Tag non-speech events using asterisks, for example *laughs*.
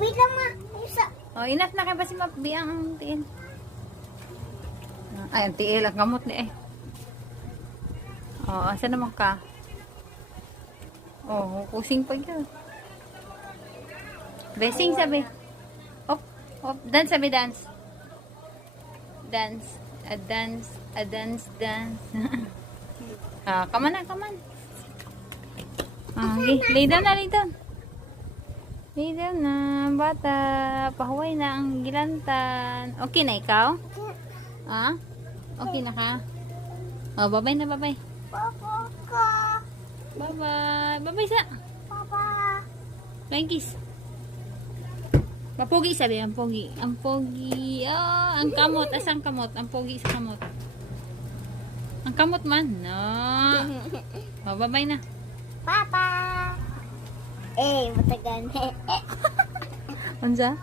Wait lang ma. Isa. Oh, enough na kay ba si Mapbi ang tiil. Ay, ang tiil. Ang gamot ni eh. Oh, asa naman ka? Oh, kusing pa yun. Blessing sabi. Hop, hop. Dance sabi, dance. Dance. A dance. A dance, dance. *laughs* ah, come on na, come on. Ah, okay. Lay down na, lay down. Down na, bata. Pahuway na ang gilantan. Okay na ikaw? Ah? Okay na ka? Oh, babay na, babay. Bye-bye. Bye-bye sa. Papa. Flying kiss. Mapogi sabi, ang pogi. Ang pogi. Oh, ang kamot. Asang kamot? Ang pogi sa kamot. Ang kamot man. No. *laughs* Oh, bye-bye na. Papa. Eh, matagan. Unsa?